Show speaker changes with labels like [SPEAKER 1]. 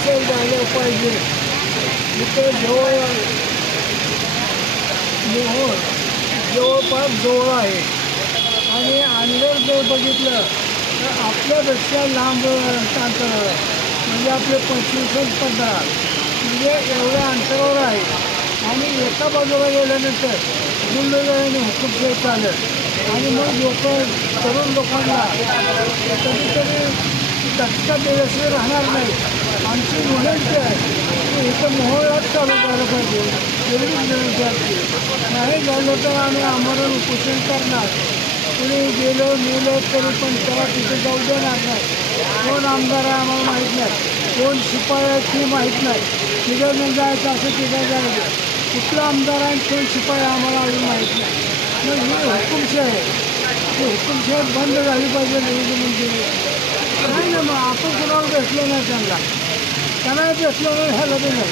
[SPEAKER 1] झालं पाहिजे इथं जवळ मोहोळ जवळपास जवळ आहे. आणि अंदर जर बघितलं तर आपल्यापेक्षा लांब अंतर म्हणजे आपले पंचवीस पंधरा म्हणजे एवढ्या अंतरावर आहे. आणि एका बाजूला गेल्यानंतर गुंडगाने हुकुमशाही चालत. आणि मग लोक तरुण लोकांना कधीतरी दक्षता दिल्याशिवाय राहणार नाही आमची विनंती आहे की इथं मोहळात चालू झालं पाहिजे. एवढीच विनंती असते नाही झालं तर आम्ही आमरण उपोषण करणार. कुणी गेलं गेलो तरी पण तेव्हा तिथे जाऊ देणार नाही. कोण आमदार आहे आम्हाला माहीत नाही. कोण शिपाई आहे ते माहीत नाही. तिथं नाही जायचं असं तिथं जायचं कुठला आमदार आहे कोण शिपाई आहे आम्हाला अजून माहीत नाही. मग ही हुकुमशाही आहे. ती हुकुमशाही बंद झाली पाहिजे नाही म्हणजे ঠাকুর কোনো বেশি নেই জানলাম কেন বেশি হেলে দিলেন